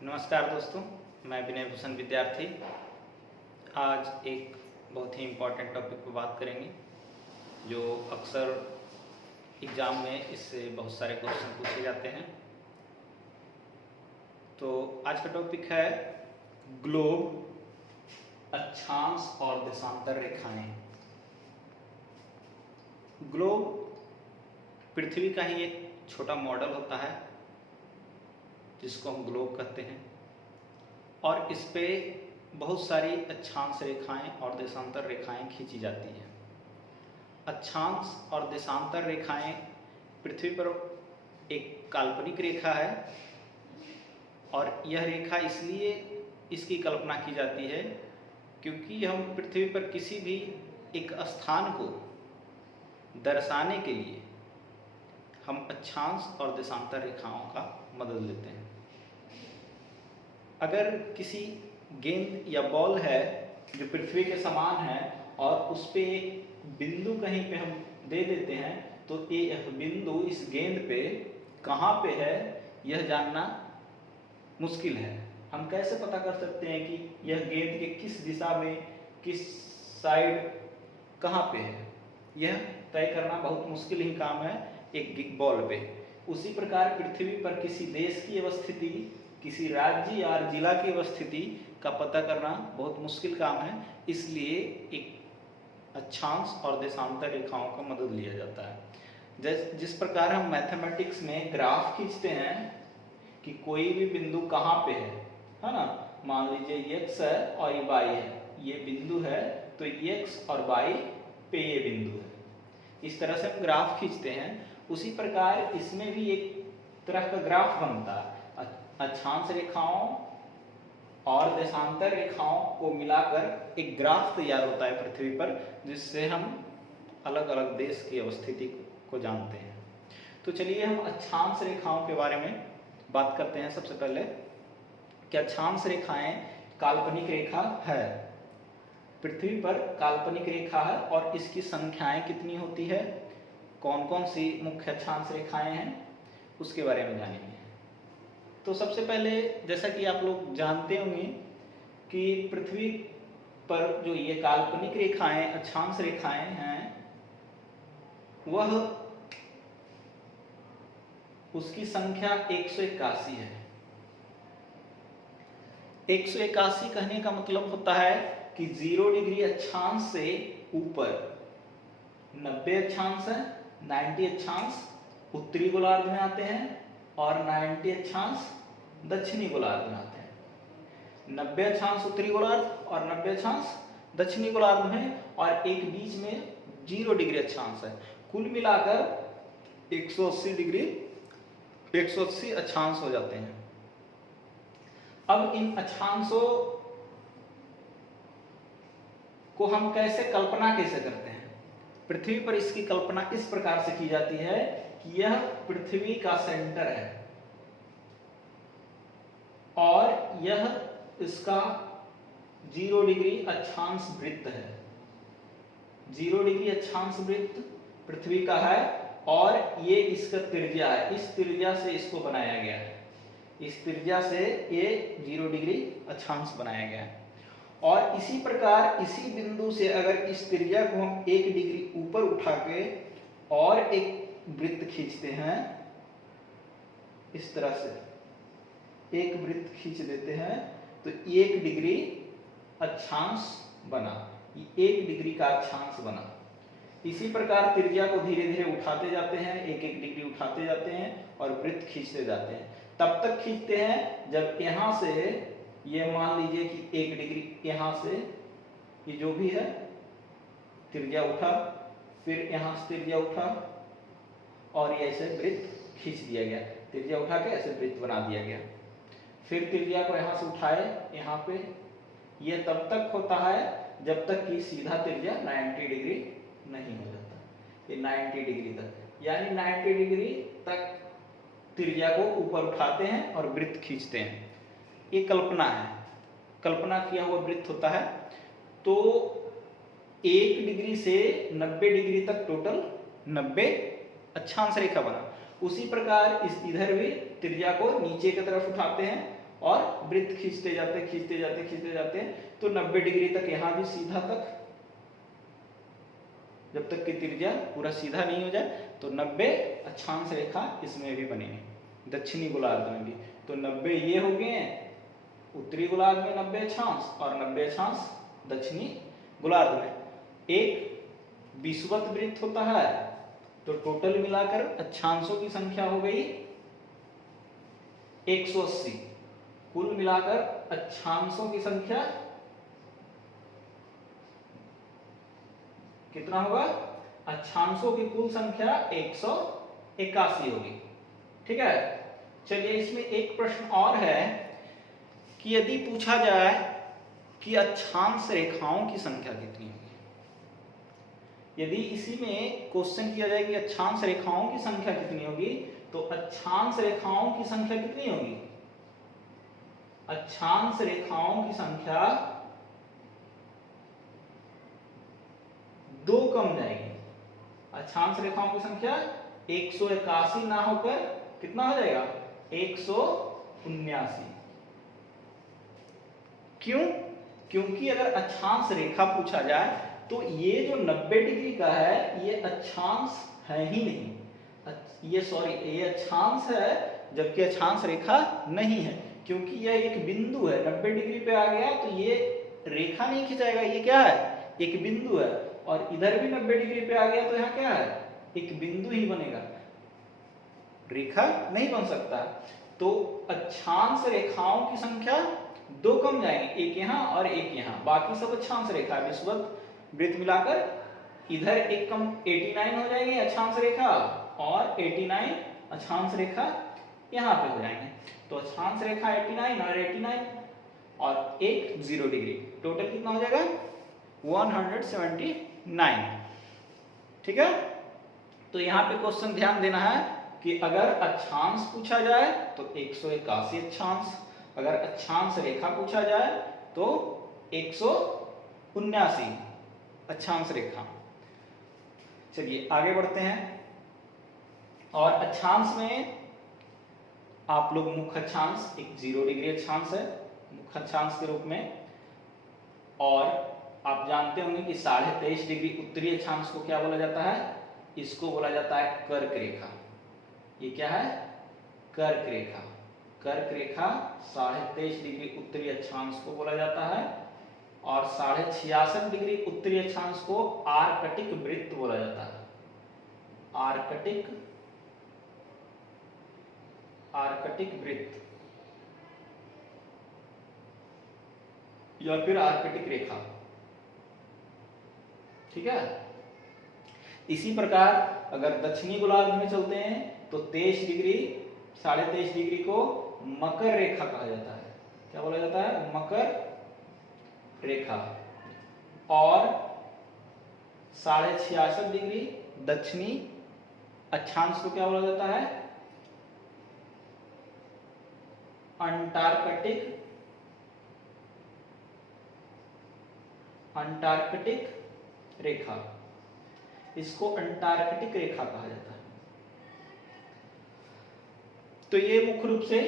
नमस्कार दोस्तों, मैं विनय भूषण विद्यार्थी। आज एक बहुत ही इम्पोर्टेंट टॉपिक पर बात करेंगे जो अक्सर एग्ज़ाम में इससे बहुत सारे क्वेश्चन पूछे जाते हैं। तो आज का टॉपिक है ग्लोब, अक्षांश और देशांतर रेखाएं। ग्लोब पृथ्वी का ही एक छोटा मॉडल होता है जिसको हम ग्लोब कहते हैं, और इस पे बहुत सारी अक्षांश रेखाएं और देशांतर रेखाएं खींची जाती हैं। अक्षांश और देशांतर रेखाएं पृथ्वी पर एक काल्पनिक रेखा है, और यह रेखा इसलिए इसकी कल्पना की जाती है क्योंकि हम पृथ्वी पर किसी भी एक स्थान को दर्शाने के लिए हम अक्षांश और देशांतर रेखाओं का मदद लेते हैं। अगर किसी गेंद या बॉल है जो पृथ्वी के समान है और उस पे एक बिंदु कहीं पे हम दे देते हैं, तो यह बिंदु इस गेंद पे कहाँ पे है यह जानना मुश्किल है। हम कैसे पता कर सकते हैं कि यह गेंद के किस दिशा में, किस साइड कहाँ पे है? यह तय करना बहुत मुश्किल ही काम है एक बॉल पे। उसी प्रकार पृथ्वी पर किसी देश की अवस्थिति, किसी राज्य या जिला की अवस्थिति का पता करना बहुत मुश्किल काम है, इसलिए एक अक्षांश और देशांतर रेखाओं का मदद लिया जाता है। जिस प्रकार हम मैथमेटिक्स में ग्राफ खींचते हैं कि कोई भी बिंदु कहाँ पे है ना। मान लीजिए x है और ये y है, ये बिंदु है तो x और y पे ये बिंदु है। इस तरह से हम ग्राफ खींचते हैं। उसी प्रकार इसमें भी एक तरह का ग्राफ बनता है। अक्षांश रेखाओं और देशांतर रेखाओं को मिलाकर एक ग्राफ तैयार होता है पृथ्वी पर, जिससे हम अलग अलग देश की अवस्थिति को जानते हैं। तो चलिए हम अक्षांश रेखाओं के बारे में बात करते हैं। सबसे पहले कि अक्षांश रेखाएं काल्पनिक रेखा है, पृथ्वी पर काल्पनिक रेखा है, और इसकी संख्याएं कितनी होती है, कौन कौन सी मुख्य अक्षांश रेखाएं हैं, उसके बारे में जानेंगे। तो सबसे पहले जैसा कि आप लोग जानते होंगे कि पृथ्वी पर जो ये काल्पनिक रेखाएं, अक्षांश रेखाएं हैं, वह उसकी संख्या 181 है। 181 कहने का मतलब होता है कि 0 डिग्री अक्षांश से ऊपर 90 अक्षांश है, 90 अक्षांश उत्तरी गोलार्ध में आते हैं और 90 अक्षांश दक्षिणी गोलार्ध में आते हैं। 90 अक्षांश उत्तरी गोलार्ध और 90 अक्षांश दक्षिणी गोलार्ध में, और एक बीच में 0 डिग्री अक्षांश है। कुल मिलाकर 180 अक्षांश हो जाते हैं। अब इन अक्षांशों को हम कल्पना कैसे करते हैं? पृथ्वी पर इसकी कल्पना इस प्रकार से की जाती है कि यह पृथ्वी का सेंटर है और यह इसका 0 डिग्री अक्षांश वृत्त है। 0 डिग्री अक्षांश वृत्त पृथ्वी का है और ये इसका त्रिज्या है। इस त्रिज्या से इसको बनाया गया है। इस त्रिज्या से ये 0 डिग्री अक्षांश बनाया गया है। और इसी प्रकार इसी बिंदु से अगर इस त्रिज्या को हम 1 डिग्री ऊपर उठा के और एक वृत्त खींचते हैं, इस तरह से एक वृत्त खींच देते हैं, तो 1 डिग्री अक्षांश बना, 1 डिग्री का अक्षांश बना। इसी प्रकार त्रिज्या को धीरे धीरे उठाते जाते हैं, 1-1 डिग्री उठाते जाते हैं और वृत्त खींचते जाते हैं। तब तक खींचते हैं जब यहां से ये मान लीजिए कि 1 डिग्री यहां से ये जो भी है त्रिज्या उठा, फिर यहां से त्रिज्या उठा और ये ऐसे वृत्त खींच दिया गया। त्रिज्या उठा के ऐसे वृत्त बना दिया गया। फिर त्रिज्या को यहां से उठाए यहाँ पे, ये तब तक होता है जब तक कि सीधा त्रिज्या 90 डिग्री नहीं हो जाता। ये 90 डिग्री तक, यानी 90 डिग्री तक त्रिज्या को ऊपर उठाते हैं और वृत्त खींचते हैं। ये कल्पना है, कल्पना किया हुआ वृत्त होता है। तो 1 डिग्री से 90 डिग्री तक टोटल 90 अक्षांश रेखा बना। उसी प्रकार इस इधर भी त्रिज्या को नीचे की तरफ उठाते हैं और वृत्त खींचते जाते खींचते जाते खींचते जाते तो 90 डिग्री तक यहाँ भी सीधा तक, जब तक कि त्रिज्या पूरा सीधा नहीं हो जाए तो 90 अक्षांश रेखा इसमें भी बनेगी, दक्षिणी गोलार्ध में भी। तो 90 ये हो गए हैं उत्तरी गोलार्ध में 90 अक्षांश और 90 अक्षांश दक्षिणी गोलार्ध में। एक विषुवत वृत्त होता है तो टोटल मिलाकर अक्षांशों की संख्या हो गई 180, कुल मिलाकर अक्षांशों की संख्या कितना होगा, अक्षांशों की कुल संख्या 181 होगी। ठीक है, चलिए इसमें एक प्रश्न और है कि यदि पूछा जाए कि अक्षांश रेखाओं की संख्या कितनी होगी, यदि इसी में क्वेश्चन किया जाए कि अक्षांश रेखाओं की संख्या कितनी होगी, तो अक्षांश रेखाओं की संख्या कितनी होगी, अक्षांश रेखाओं की संख्या 2 कम जाएगी। अक्षांश रेखाओं की संख्या 181 ना होकर कितना हो जाएगा, 179। क्यों? क्योंकि अगर अक्षांश रेखा पूछा जाए तो ये जो 90 डिग्री का है ये अक्षांश है ही नहीं, ये अक्षांश है जबकि अक्षांश रेखा नहीं है, क्योंकि यह एक बिंदु है। 90 डिग्री पे आ गया तो ये रेखा नहीं खिंचाएगा, ये क्या है, एक बिंदु है। और इधर भी 90 डिग्री पे आ गया तो यहाँ क्या है, एक बिंदु ही बनेगा, रेखा नहीं बन सकता। तो अक्षांश रेखाओं की संख्या 2 कम जाएंगे, एक यहाँ और एक यहाँ, बाकी सब अक्षांश रेखा विषुवत वृत्त मिलाकर इधर एक कम 89 हो जाएंगे अक्षांश रेखा और 89 अक्षांश रेखा यहाँ पे हो जाएंगे। तो अक्षांश रेखा 89 और 89 और एक 0 डिग्री, टोटल कितना हो जाएगा 179। ठीक है, तो यहाँ पे क्वेश्चन ध्यान देना है कि अगर अक्षांश पूछा जाए तो 181 अक्षांश, अगर अक्षांश रेखा पूछा जाए तो 179 अक्षांश रेखा। चलिए आगे बढ़ते हैं। और अक्षांश में आप लोग मुख्य अक्षांश एक 0 डिग्री अक्षांश है मुख्य अक्षांश के रूप में, और आप जानते होंगे कि 23.5 डिग्री उत्तरी अक्षांश को क्या बोला जाता है, इसको बोला जाता है कर्क रेखा। ये क्या है, कर्क रेखा। कर्क रेखा 23.5 डिग्री उत्तरी अक्षांश को बोला जाता है और 66.5 डिग्री उत्तरी अक्षांश को आर्कटिक वृत्त बोला जाता है। आर्कटिक वृत्त या फिर आर्कटिक रेखा। ठीक है, इसी प्रकार अगर दक्षिणी गोलार्ध में चलते हैं तो 23 डिग्री 23.5 डिग्री को मकर रेखा कहा जाता है। क्या बोला जाता है, मकर रेखा। और 66.5 डिग्री दक्षिणी अक्षांश को क्या बोला जाता है, अंटार्कटिक रेखा। इसको अंटार्कटिक रेखा कहा जाता है। तो ये मुख्य रूप से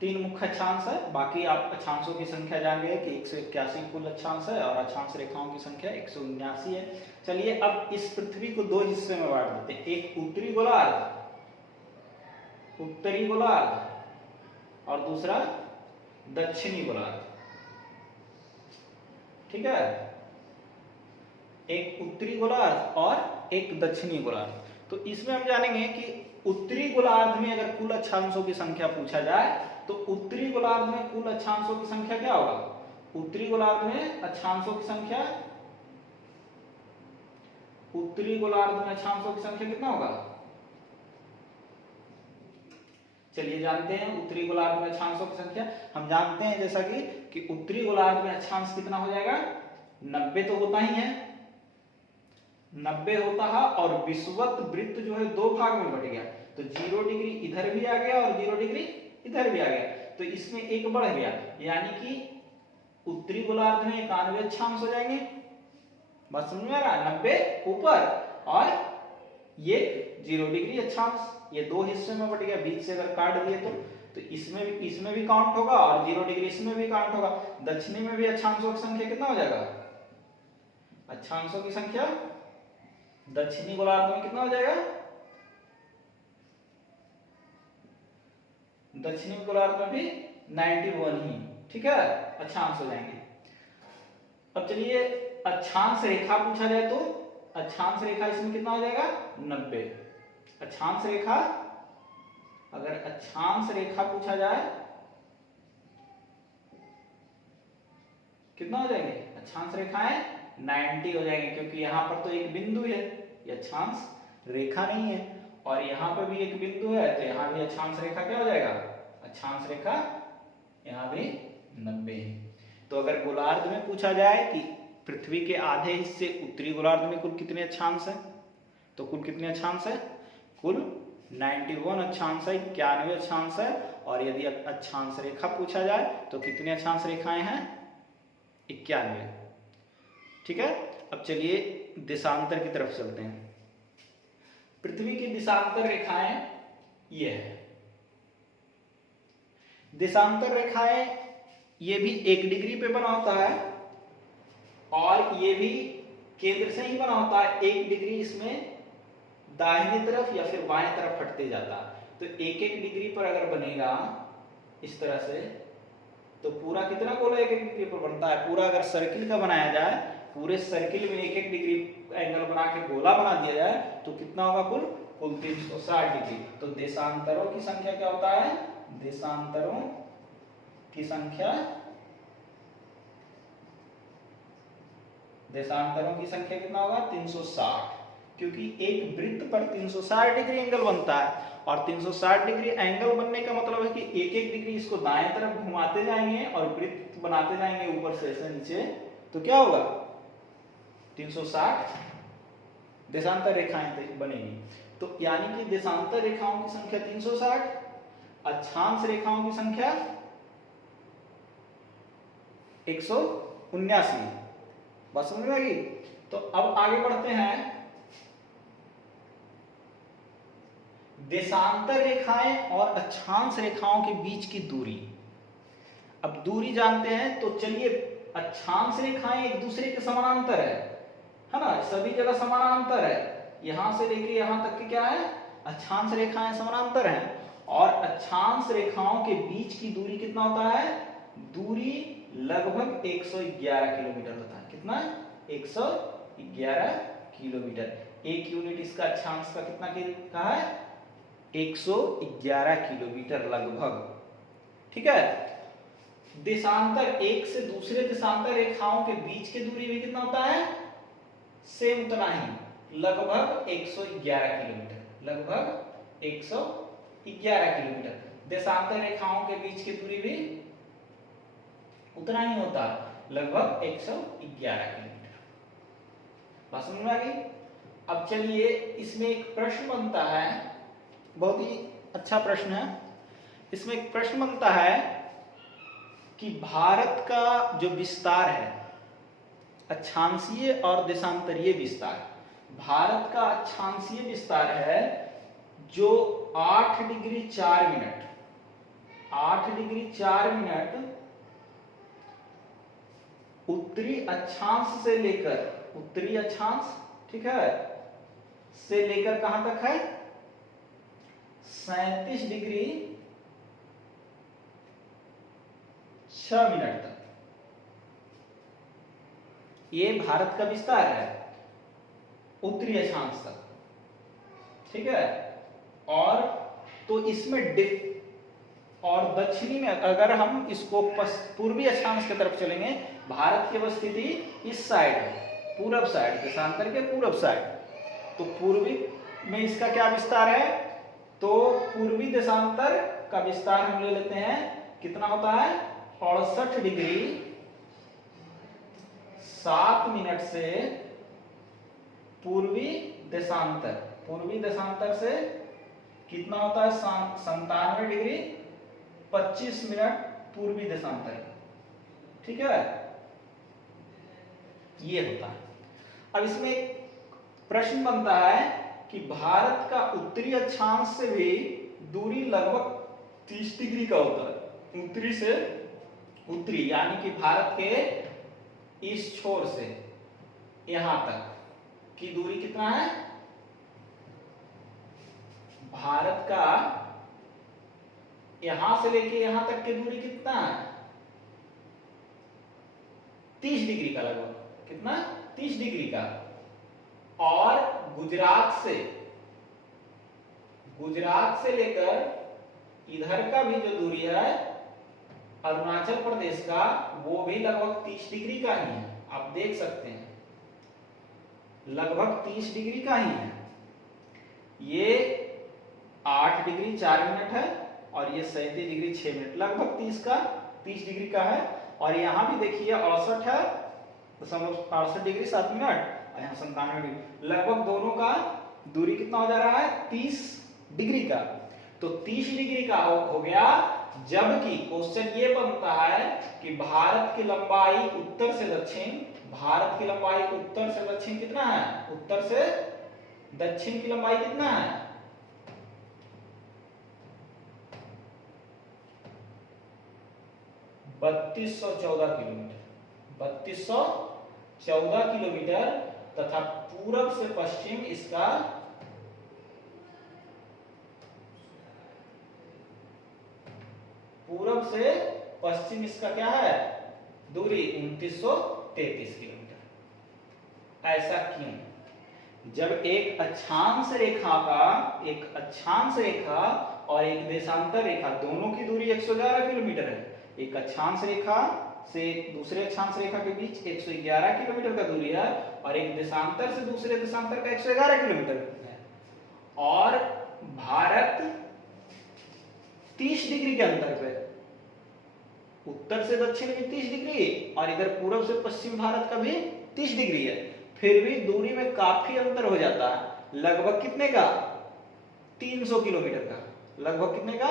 3 मुख्य अक्षांश है। बाकी आप अक्षांशों की संख्या जान गए कि 181 कुल अक्षांश है और अक्षांश रेखाओं की संख्या 179 है। चलिए अब इस पृथ्वी को 2 हिस्से में बांट देते हैं, एक उत्तरी गोलार्ध और दूसरा दक्षिणी गोलार्ध। ठीक है, एक उत्तरी गोलार्ध और एक दक्षिणी गोलार्ध। तो इसमें हम जानेंगे कि उत्तरी गोलार्ध में अगर कुल अक्षांशों की संख्या पूछा जाए तो उत्तरी गोलार्ध में कुल अक्षांशों की संख्या क्या होगा, उत्तरी गोलार्ध में अक्षांशों की संख्या, उत्तरी गोलार्ध में अक्षांशों की संख्या कितना होगा, चलिए जानते हैं। उत्तरी गोलार्ध में अक्षांशों की संख्या हम जानते हैं जैसा कि उत्तरी गोलार्ध में अक्षांश कितना हो जाएगा, 90 तो होता ही है, 90 होता है। और विषुवत वृत्त जो है 2 भाग में बट गया, तो 0 डिग्री इधर भी आ गया और 0 डिग्री इधर भी आ गया, तो इसमें एक बढ़ गया, यानी कि उत्तरी गोलार्ध में 91 अक्षांश हो जाएंगे। बात समझ में आ रहा है, 90 ऊपर और ये 0 डिग्री अक्षांश, ये 2 हिस्से में बट गया, बीच से अगर काट दिए तो तो इसमें भी काउंट होगा और 0 डिग्री इसमें भी काउंट होगा। दक्षिणी में भी अक्षांशों की संख्या कितना हो जाएगा? अक्षांशों की संख्या दक्षिणी गोलार्ध में कितना हो जाएगा? दक्षिणी गोलार्ध में भी 91 ही, ठीक है, अक्षांश हो जाएंगे। अब चलिए अक्षांश रेखा पूछा जाए तो अक्षांश रेखा इसमें कितना हो जाएगा? 90। अक्षांश रेखा, अगर अक्षांश रेखा पूछा जाए कितना हो जाएंगे? अक्षांश रेखाएं 90 हो जाएंगे, क्योंकि यहां पर तो एक बिंदु है, ये अक्षांश रेखा नहीं है, और यहां पर भी एक बिंदु है, तो यहां भी अक्षांश रेखा क्या हो जाएगा? अक्षांश रेखा यहां भी 90 है। तो अगर गोलार्ध में पूछा जाए कि पृथ्वी के आधे हिस्से उत्तरी गोलार्ध में कुल कितने अक्षांश है, तो कुल कितने अक्षांश है? कुल 91 अक्षांश है, 91 अक्षांश है। और यदि अक्षांश रेखा पूछा जाए तो कितने अक्षांश रेखाएं हैं? 91, ठीक है। अब चलिए देशांतर की तरफ चलते हैं। पृथ्वी की देशांतर रेखाएं ये है। देशांतर रेखाएं ये भी 1 डिग्री पे बना होता है और ये भी केंद्र से ही बना होता है। 1 डिग्री इसमें दाहिने तरफ या फिर बाएं तरफ हटते जाता है। तो 1-1 डिग्री पर अगर बनेगा इस तरह से, तो पूरा कितना गोला 1-1 डिग्री पर बनता है? पूरा अगर सर्किल का बनाया जाए, पूरे सर्किल में 1-1 डिग्री एंगल बना के गोला बना दिया जाए तो कितना होगा? कुल 360 डिग्री। तो देशांतरों की संख्या क्या होता है? देशांतरों की संख्या, देशांतरों की संख्या कितना होगा? 360, क्योंकि एक वृत्त पर 360 डिग्री एंगल बनता है, और 360 डिग्री एंगल बनने का मतलब है कि 1-1 डिग्री इसको दाएं तरफ घुमाते जाएंगे और वृत्त बनाते जाएंगे ऊपर से ऐसे नीचे, तो क्या होगा? 360 देशांतर रेखाएं बनेगी। तो यानी कि देशांतर रेखाओं की संख्या 360, अक्षांश रेखाओं की संख्या 179। बात समझ में आएगी? तो अब आगे बढ़ते हैं। देशांतर रेखाएं और अक्षांश रेखाओं के बीच की दूरी, अब दूरी जानते हैं तो चलिए, अक्षांश रेखाएं एक दूसरे के समानांतर है ना, सभी जगह समानांतर है, यहां से लेके यहां तक के क्या है? अक्षांश रेखाएं समानांतर हैं। और अक्षांश रेखाओं के बीच की दूरी कितना होता है? दूरी लगभग 111 किलोमीटर होता है। कितना? 111 किलोमीटर। एक यूनिट इसका अक्षांश का कितना का है? 111 किलोमीटर लगभग, ठीक है। देशांतर, एक से दूसरे देशांतर रेखाओं के बीच की दूरी भी कितना होता है? सेम उतना ही, लगभग 111 किलोमीटर, लगभग 111 किलोमीटर। देशांतर रेखाओं के बीच की दूरी भी उतना ही होता है, लगभग 111 किलोमीटर। बात समझ में आ गई? अब चलिए इसमें एक प्रश्न बनता है, बहुत ही अच्छा प्रश्न है। इसमें एक प्रश्न बनता है कि भारत का जो विस्तार है, अक्षांशीय और देशांतरीय विस्तार, भारत का अक्षांशीय विस्तार है जो 8 डिग्री 4 मिनट, 8 डिग्री 4 मिनट उत्तरी अक्षांश से लेकर, उत्तरी अक्षांश, ठीक है, से लेकर कहां तक है? 37 डिग्री 6 मिनट तक। ये भारत का विस्तार है उत्तरी अक्षांश तक, ठीक है। और तो इसमें और दक्षिणी में अगर हम इसको पूर्वी अक्षांश की तरफ चलेंगे, भारत की स्थिति इस साइड है, पूरब साइड, देशांतर के पूरब साइड। तो पूर्वी में इसका क्या विस्तार है? तो पूर्वी देशांतर का विस्तार हम ले लेते हैं, कितना होता है? 68 डिग्री 7 मिनट से पूर्वी देशांतर, पूर्वी देशांतर से कितना होता है? 97 डिग्री 25 मिनट पूर्वी देशांतर, ठीक है, ये होता है। अब इसमें एक प्रश्न बनता है कि भारत का उत्तरी अक्षांश से भी दूरी लगभग 30 डिग्री का होता है, उत्तरी से उत्तरी, यानी कि भारत के इस छोर से यहां तक की दूरी कितना है? भारत का यहां से लेके यहां तक की दूरी कितना है? 30 डिग्री का लगभग, कितना? 30 डिग्री का। और गुजरात से लेकर इधर का भी जो दूरी है अरुणाचल प्रदेश का, वो भी लगभग 30 डिग्री का ही है। आप देख सकते हैं लगभग 30 डिग्री का ही है। ये 8 डिग्री 4 मिनट है और ये 37 डिग्री 6 मिनट, लगभग 30 डिग्री का है। और यहाँ भी देखिए 68 है, 68 डिग्री 7 मिनट, और यहाँ 97 डिग्री, लगभग दोनों का दूरी कितना हो जा रहा है? 30 डिग्री का। तो 30 डिग्री का हो गया। जबकि क्वेश्चन ये बनता है कि भारत की लंबाई उत्तर से दक्षिण, भारत की लंबाई उत्तर से दक्षिण कितना है? उत्तर से दक्षिण की लंबाई कितना है? 3214 किलोमीटर, 3214 किलोमीटर, तथा पूरब से पश्चिम इसका क्या है दूरी? 2933 किलोमीटर। ऐसा क्यों? जब एक अक्षांश रेखा और एक देशांतर रेखा, दोनों की दूरी 111 किलोमीटर है। एक अक्षांश रेखा से दूसरे अक्षांश रेखा के बीच 111 किलोमीटर का दूरी है, और एक देशांतर से दूसरे देशांतर का 111 किलोमीटर है। और भारत 30 डिग्री के अंतर पे, उत्तर से दक्षिण में 30 डिग्री और इधर पूर्व से पश्चिम भारत का भी 30 डिग्री है, फिर भी दूरी में काफी अंतर हो जाता है। लगभग कितने का? 300 किलोमीटर का। लगभग कितने का?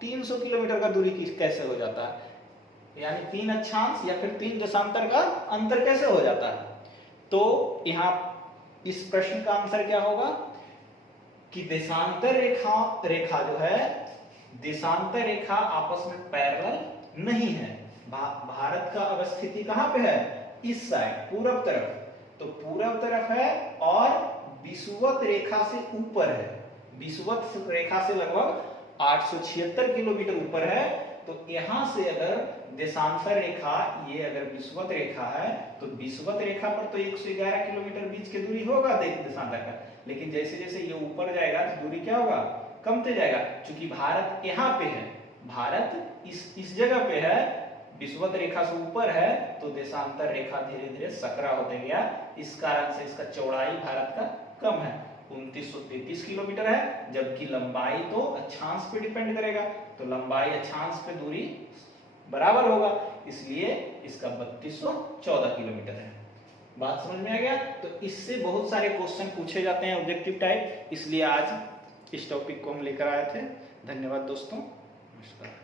300 किलोमीटर का दूरी कैसे हो जाता है? यानी 3 अक्षांश या फिर 3 देशांतर का अंतर कैसे हो जाता है? तो यहां इस प्रश्न का आंसर क्या होगा कि देशांतर रेखा जो है, देशांतर रेखा आपस में पैरेलल नहीं है। भारत का अवस्थिति कहां पे है? इस साइड, पूरब तरफ। तो पूरब तरफ है और विषुवत रेखा से ऊपर है। विषुवत रेखा से लगभग 876 किलोमीटर ऊपर है। तो यहां से अगर देशांतर रेखा, ये अगर विषुवत रेखा है, तो विषुवत रेखा पर तो 111 किलोमीटर बीच की दूरी होगा देशांतर का, लेकिन जैसे जैसे ये ऊपर जाएगा तो दूरी क्या होगा? कमते जाएगा। क्योंकि भारत यहाँ पे है, भारत इस जगह पे है, विषुवत रेखा से ऊपर है, तो देशांतर रेखा धीरे धीरे सकरा होते गया। इस कारण से इसका चौड़ाई भारत का कम है, 2933 किलोमीटर है, जबकि लंबाई तो अक्षांश पे डिपेंड करेगा। तो लंबाई अक्षांश पे दूरी बराबर होगा, इसलिए इसका 3214 किलोमीटर है। बात समझ में आ गया? तो इससे बहुत सारे क्वेश्चन पूछे जाते हैं ऑब्जेक्टिव टाइप, इसलिए आज इस टॉपिक को हम लेकर आए थे। धन्यवाद दोस्तों, नमस्कार।